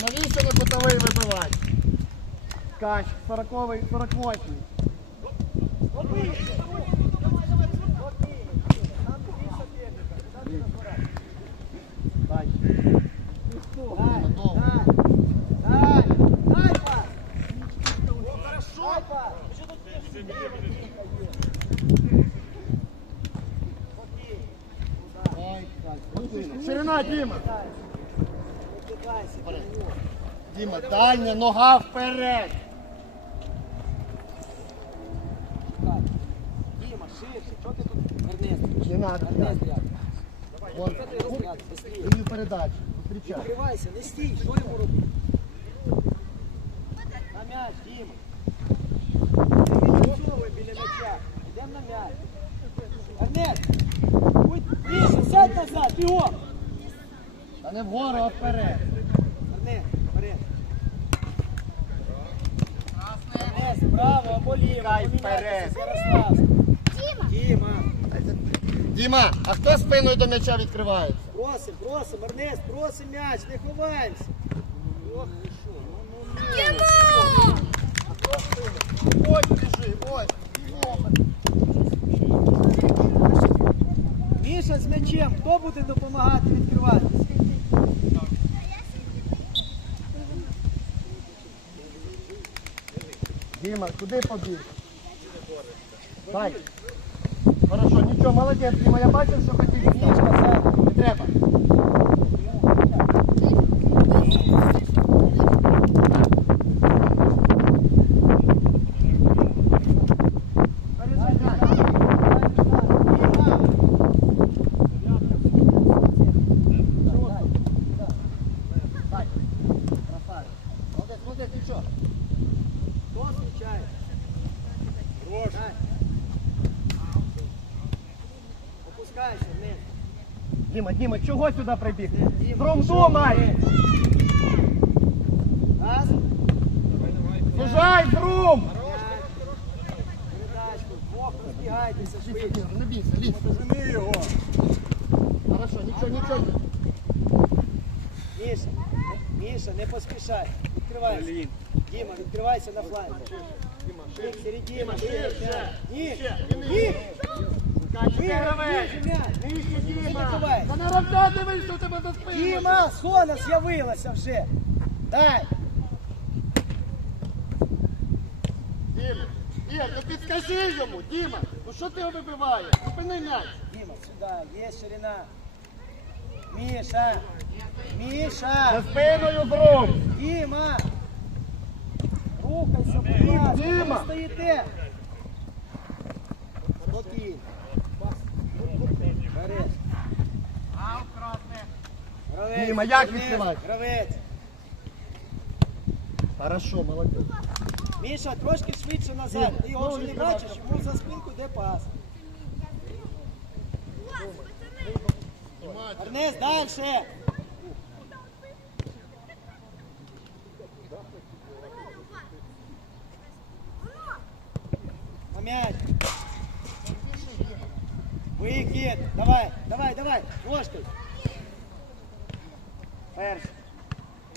Навіщо на кутовий вибивати? Кач, 40-й, 48. Дай. Готово. Дай, дай пас. Дай пас. Дай, Ширина, Діма. Не. Діма, дальня нога вперед. Діма, ширше. Що ти тут? Ернест. Не надо. Ернест, рядом. Вон, Це ти розгляд. Лінію передачі. Зустрічай. Відкривайся, не стій, що йому робити? На м'яч, Діма. Не відпрацьовуй біля м'яча. Йдемо на м'яч. Ернест, будь більше, сядь назад, бігом. Та не вгору, а вперед. Ернест, вперед. Ернест, право або ліво. Вперед. з Діма. Діма, а хто спиною до м'яча відкривається? Просим, просим, Ернест, просим м'яч, не ховаємося. Ох, що, ну, ну, ну. Ось біжи, ось. Міша з м'ячем, хто буде допомагати відкриватися? Діма, куди побіг? Дай. Хорошо, нічого, молодець, Діма, я бачив, що хотів. Мішка, це Не треба. Дай. Красавець. Молодець, молодець, нічого. Хто включає? Дай. Опускайся вниз. Діма, Діма, чого сюди прибіг? Діма, Стром пішов думай! вниз. Раз. Служай. Двох розбігайтеся швидше. Не бійся, лізь. Його. Хорошо, нічого, нічого. Міша, Міша, не поспішай. Відкривайся. Діма, відкривайся на фланг. Середина, ширше. Ник. Качі, Ні, ні, м'яч. Нижче, Не Діма! ховай. Та не равна дивись, у тебе за спиною! Діма, схона з'явилася вже. Дай. Діма, Ігор, ну підскажи йому, Діма! Ну що ти його вибиваєш? Зупини м'яч! Діма, сюди, є ширина. Міша, За Міша, спиною Брум! Діма. Рухайся, будь ласка, Діма. ви стоїте. Спокійно. Гравець. Як відкривати? Гравець. Хорошо, молодець. Міша, трошки швидше назад. Ти його вже не бачиш, йому за спинку йде пас. Ернест, дальше. На мяч. Давай, давай, давай. Ложкой. Перший.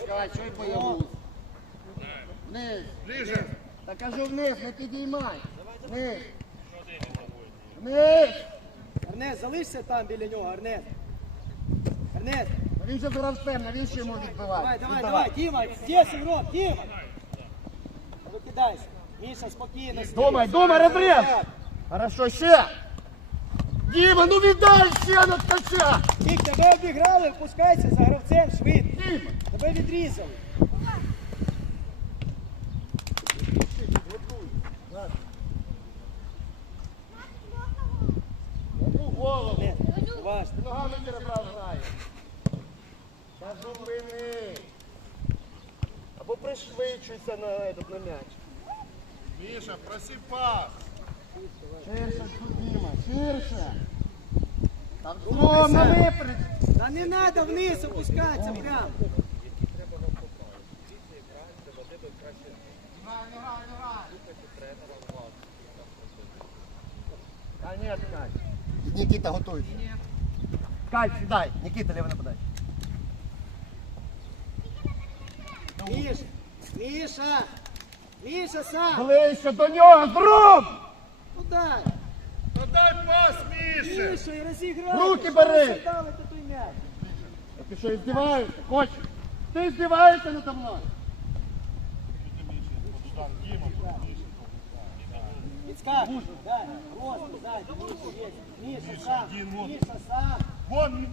Давай, що й боягуз. Вниз. Ближе. Та кажу вниз, не підіймай. Вниз. Вниз. Ернест, залишся там біля нього, Ернест. Ернест. Він же гравцем, навіщо йому відбивати? Давай, давай, давай, Дима, здесь игрок, Дима. Выкидайся. Миша, спокійно. Думай, думай, розріз. Хорошо, ще. Діма, ну віддай ще на ткача. Тік, тебе обіграли, впускайся за гравцем швидко. Діма. Тебе відрізали. Голову. Не, уважно. Ногами перебрав. Та зупини. Або пришвидшуйся на, этот, на м'яч. Миша, просипав. Ширше тут, Діма, ширше. Там Стром на виперед. Та не треба вниз опускатися прямо. Конец, Кать. Нікіта готується. Кать, сідай. Нікіта, лівий нападай. Міша, Міша, Міша сам. Ближче до нього, зруб! Ну дай. Пас, Мише! Міша, і розіграй. Руки бери. А ти що, здіваєшся? Хоч? Ти здіваєшся надо мною? Просто. Міша сам. Міша сам. Вон!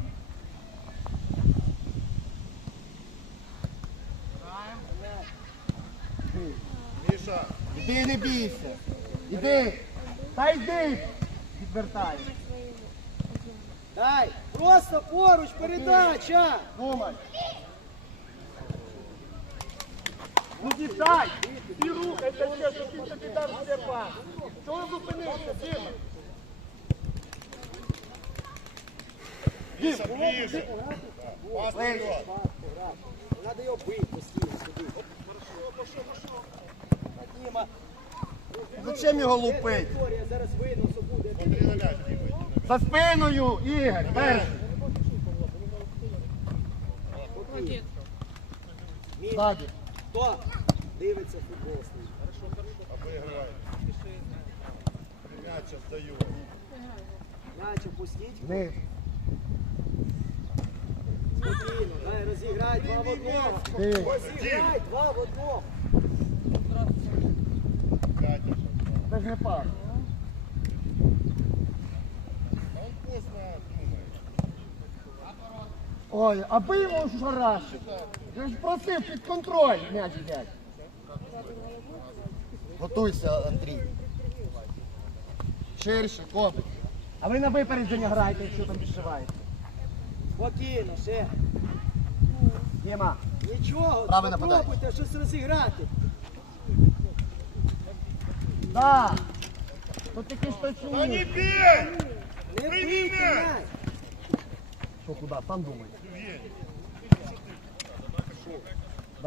Миша! Іди не бійся. Іди. Та йди. Відвертай. Дай. Просто поруч, передача. Думай. Ну дітай. Ти рухайся ще, щоб він тобі дав пас. Чого зупинився, Діма? Миша, ближе! Пас вперед! Надо його бити постійно сюди. Хорошо, пошов, пошов. Діма, Зачем його лупить? Зараз виносу За спиною, Ігор, перший. Ззаді. хто дивиться футбол стоїть? Обыгрывай. Мяч отдаю. М'яч опустіть. Вниз. Спокійно, дай розіграй два в одному. Ти. Розіграй два в одному. Катя. Це ж не пас. Ой, аби його шарашить. Я ж просив під контроль м'яч взяти. Готуйся, Андрій. Ширше, копить. А ви на випередження граєте, якщо там підшиваєте. Спокійно, ще. Діма, Нічого, Правий нападаючий. спробуйте щось розіграти. да. Тут такі Да не м'яч. м'яч. Що куди? Сам думай.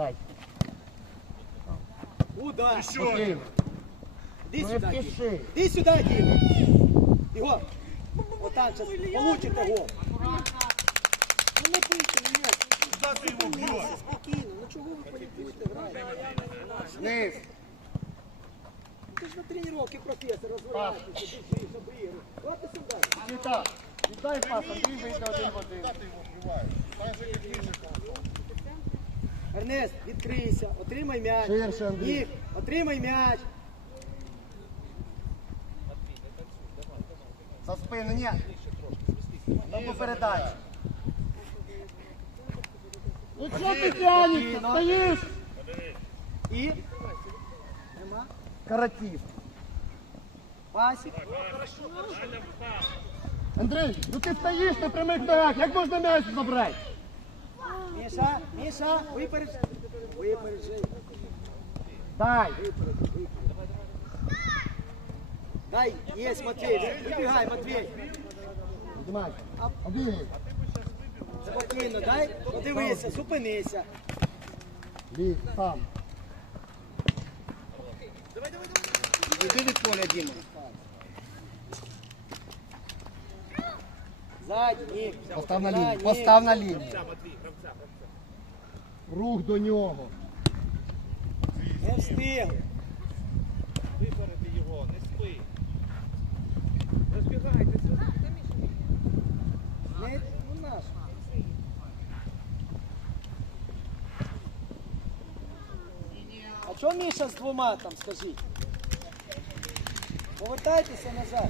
Дай. Удар. Еще Окей. один. Іди Ну, сюди, не Дім. спіши. Іди сюди, Дім. Його. Отак зараз получите гол. Ну не бийте м'яч. Куда ты его бьешь? Спокійно, ну чого ви політуєте, граєте? Вниз. Ти ж на тренування професор, розвивайтеся, біжиш, обігруй. Давайте сюди. Віта. Віддай пас, Андрій вийде один в один. Куда ты его вбиваешь? Так же, как Миша колотал. Ернест, відкрийся, отримай м'яч. Ширше, Андрій. Нік, отримай м'яч. За спину, ні. Там по передачі. Ну що ти тянешся? Стоїш? І. Нема. Каратіст. Пасік. Андрій, ну ти стоїш на прямих ногах, як можна м'яч забрати? Міша, Міша, випередж. Випереджи. Дай. Дай, є, Матвій, вибігай, Матвій. Піднімайся. Обігай. Спокійно, дай, подивися, зупинися. Ліг, сам. Іди від поля, Діма. Ззаді, Нік. Постав на лінію. Постав на лінію. Рух до нього. Не встиг. Випереди його, не спи. Не, ну наш. А чого Міша з двома там, скажіть? Повертайтеся назад.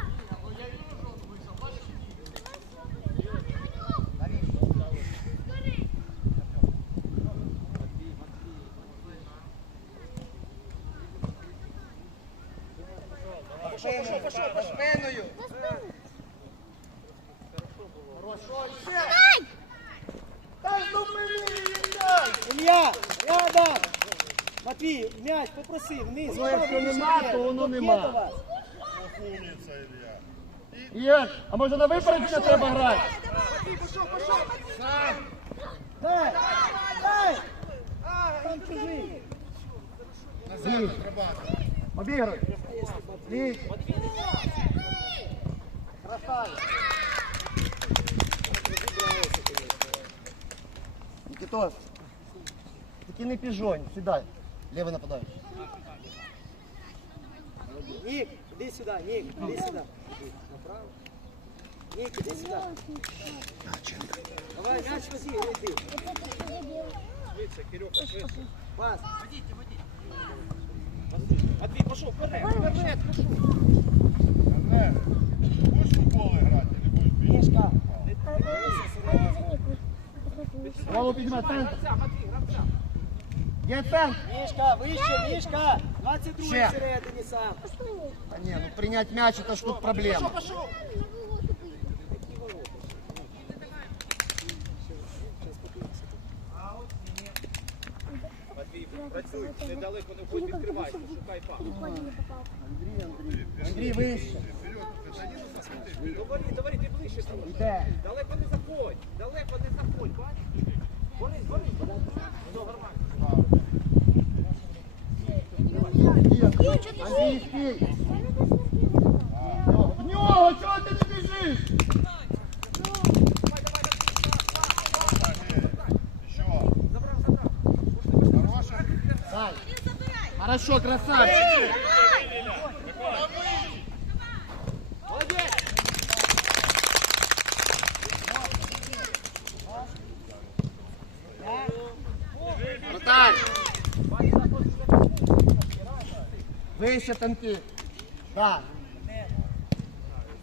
Спиною. Дай ну мені, дай! Ілля, рядом! Матвій, м'яч попросив, вниз. Ну, якщо нема, то воно є нема. Умница, Илья. Ігор, а може на випередження треба грати? Дай! Дай! Там чужий! Назад отрабатывай. Обігруй. Лізь. Красавець. Нікітос, таки не піжонь, сідай. Лівий нападаючий. Нік, іди сюди, Нік, іди сюди. Направо. Нік, іди сюди. Давай, м'яч возі, іди. Швидше, Кирюха, швидше. Пас. Матвій, пішов, вперед, вперед, будеш футбол грати, не будеш бігти? Мішка. Голову піднімай, центр. Гравця, Матвій, гравця. Є центр. Мішка, вище, Мішка. 22 Ще. всередині сам. Та ні, ну прийняти м'яч, це ж тут проблема. Пішов. Матвій, працюй, недалеко не входь, відкривайся, шукай пас. Андрій вище. Говори, говори, ти ближче трохи. Йде. Далеко не заходь, далеко не заходь, бачиш? В нього, чого ти не біжиш? Хорошо, красавчик. Вище танки. Да.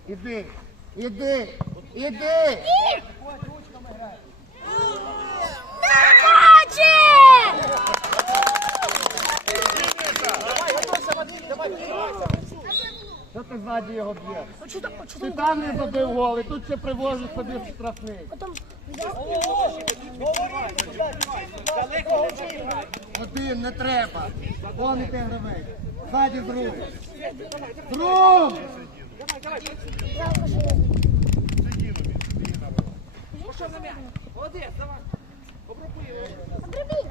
Іди. Іди. Іди. Що ти ззаді його б'єш? Ти там не забив гол, і тут ще привожу собі в штрафний. Один, не треба. Вон іде гравець. Ззаді друг. Друг! Пішов на м'яч. Молодець, давай. Його. Молодець.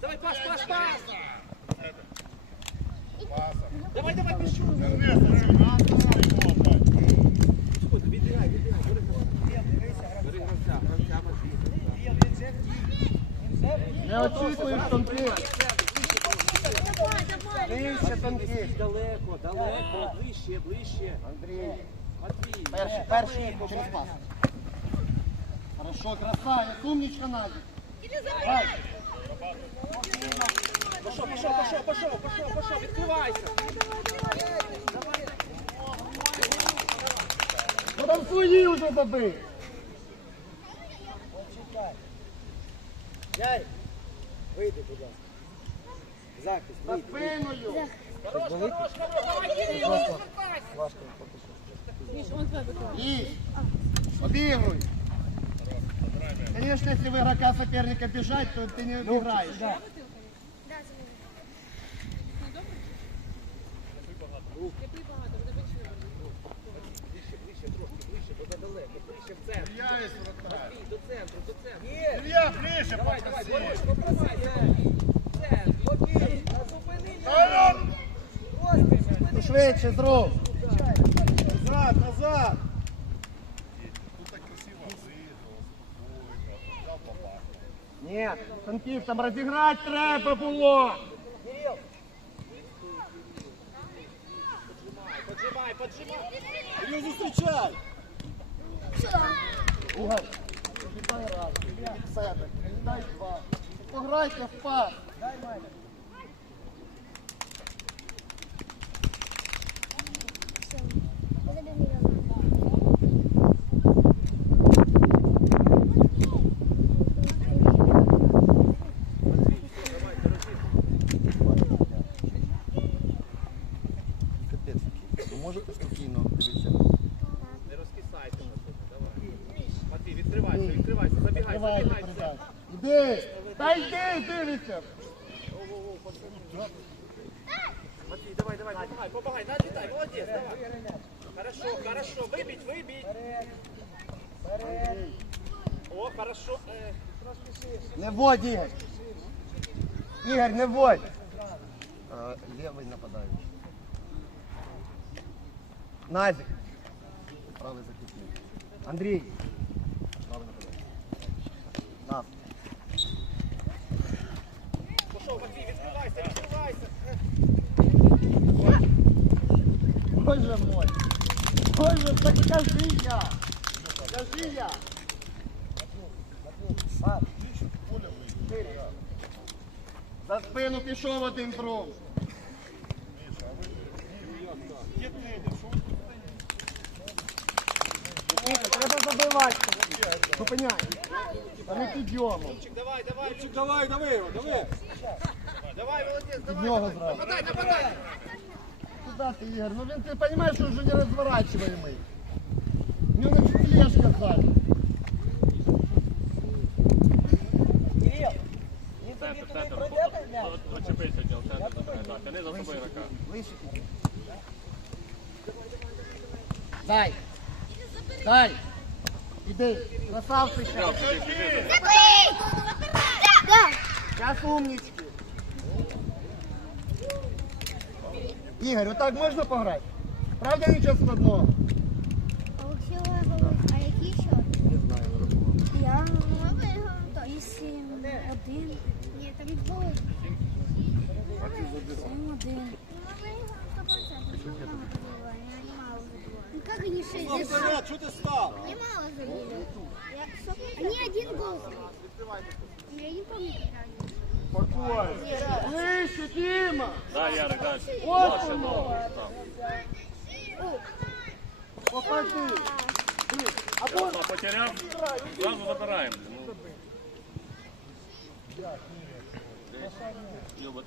Давай, пас, пас, пас. Давай, давай, пішов. Відбігай, відбігай. Бери гравця. Гравця, гравця, Не очікуєш тонки. Вище тонки. Далеко, далеко, ближче, ближче. Андрій. Матвій. Перший, перший через пас. Хорошо, красавець, умничка Надя. Давай. Пішов, пішов, пішов, пішов, пішов, пішов, відкривайся. Ну там свої вже. Чекай. Яй. Вийди, будь ласка. Захист, За спиною. Лізь. Обігруй. Конечно, если в игрока соперника бежать, то ты не играешь. Центр. Я есть вратарь. До центру, до центру. Илья, ближе, Давай, давай, попроси. борись, попробуйся. Центр, Окей, та зупини м'яч. Алло! Ось, зупини. Ну, швидше, зроб. Назад, назад! Тут так красиво дал попасть. Ні, Танків, там розіграти треба було. Поджимай, поджимай. Не зустрічай! Ігор, дай раз, дай два. Пограйте в пас. дай майже. Капець, ви можете спокійно дивитися? Не розкисайся на цьому, давай. Матвій, відкривайся, відкривайся, забігай, Тривай, забігай. передача. Іди, та йди, дивися. Матвій, давай, давай, помагай, помагай, надлітай, молодець, давай. Хорошо, хорошо, вибіть, вибіть. О, хорошо. Е, Не вводь, Ігор. Ігор, не вводь. А, лівий нападаючий. Назик. Правий захисник. Андрій. Правий нападаючий. Нас. Матвій, відкривайся, відкривайся. Боже мой. Боже, так кажи я. Кажи я. За спину пішов один друг. Міша, треба забивати. Зупиняй. Та не підйому. Давай, давай, Чик, давай, давай його, давай. давай, молодець, Під нього зразу. Нападай, нападай. Куда ты, Игорь? Ну блин, ты понимаешь, что уже не разворачиваемый. Мне надо флешка сзади. Выше иди. Дай. Дай. Красавчик. Сейчас умнички. Игорь, вот так можно поиграть? Правда ничего складного? А які ще? Не знаю, Я виграв, то і сім один. Ні, там двоє. Ну как они шесть? Стоп, вперед, що ти став? Немало забили. Они один гол. Я не помню. Спокойно. Выше, Дима. Да, Ярик, далі. Вот. Так. Попади. Потеряв, зразу забираємо. Ну.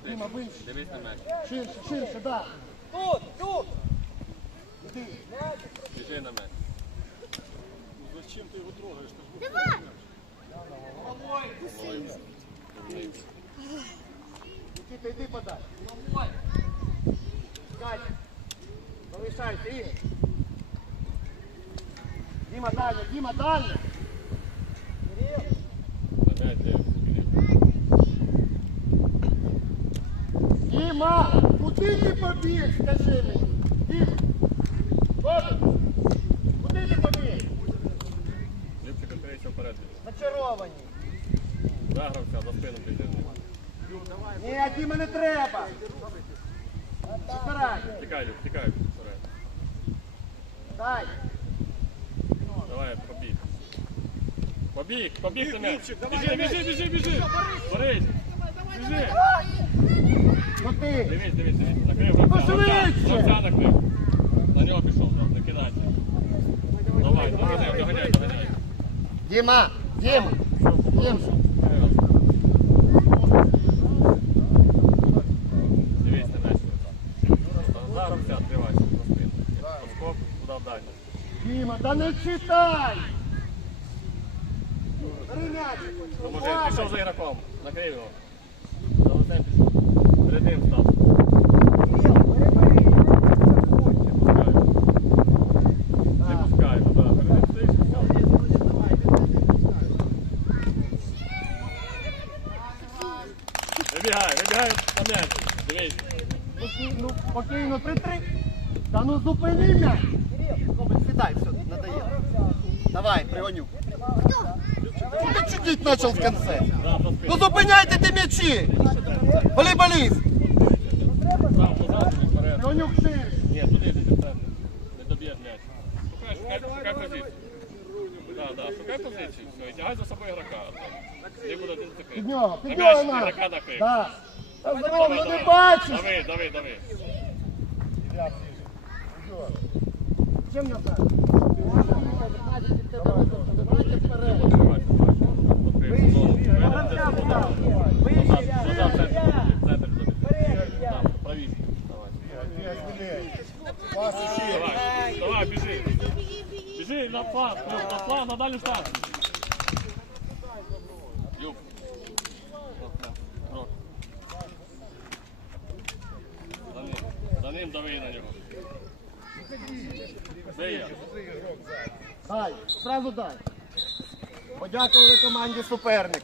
Дима, вище. дивись на м'яч. Ширше, ширше, да. Тут, тут. Иди. Біжи на м'яч. Давай! Никита, иди подай. Кать. Повышайся, Игорь. Дима, дальше, Дима, дальше. На Дима, куди ти побіг, скажи мені? Куди ти побіг? Любчик, відкрийся вперед. Зачаровані. Загрався, за спину біжи. Ні, Дима, не треба. Збирай. Тікай, Люб, тікай вперед. Дай. Давай, побіг. Побіг, побіг м'яч. Біжи, біжи, біжи, біжи. Борись. Біжи. Ну ти. Дивись, дивись, дивись. Накрив гравця. Пошвидше! Гравця гравця накрив. На нього пішов, да, не кидайся. Давай, доганяй, доганяй, доганяй. Дима, Дима. Дима. Дивись на м'яч. Загрався, відкривайся на спину. Поскоп, туди вдалі. Дима, да не читай. Бери м'яч. Поможи, пішов за ігроком. Накрив його. Вибігай, вибігай на м'яч. Дивись. Ну, спокійно, притри. Та ну зупини м'яч. Сідай, все, надоело. Давай, пригоню. Ну ты чудить начал в конце. Ну зупиняйте ти м'ячі. Волейболіст. Сам вперед. Пригонюк ширше. Ні, туди йди в. Не доб'єш м'яч. Шукай, шукай, шукай позицію. Да, да, шукай позицію. Все, і тягай за собою ігрока. Під нього, під нього на. Да. Та здорово, не бачиш. Дави, дави, дави. Чим назад? Давайте вперед. Давай, біжи. Біжи на ну, на фланг, на дальню станцію. Люб. Рок. За ним, за ним дави на нього. Де я? Дай, сразу дай. Подякували команді суперник.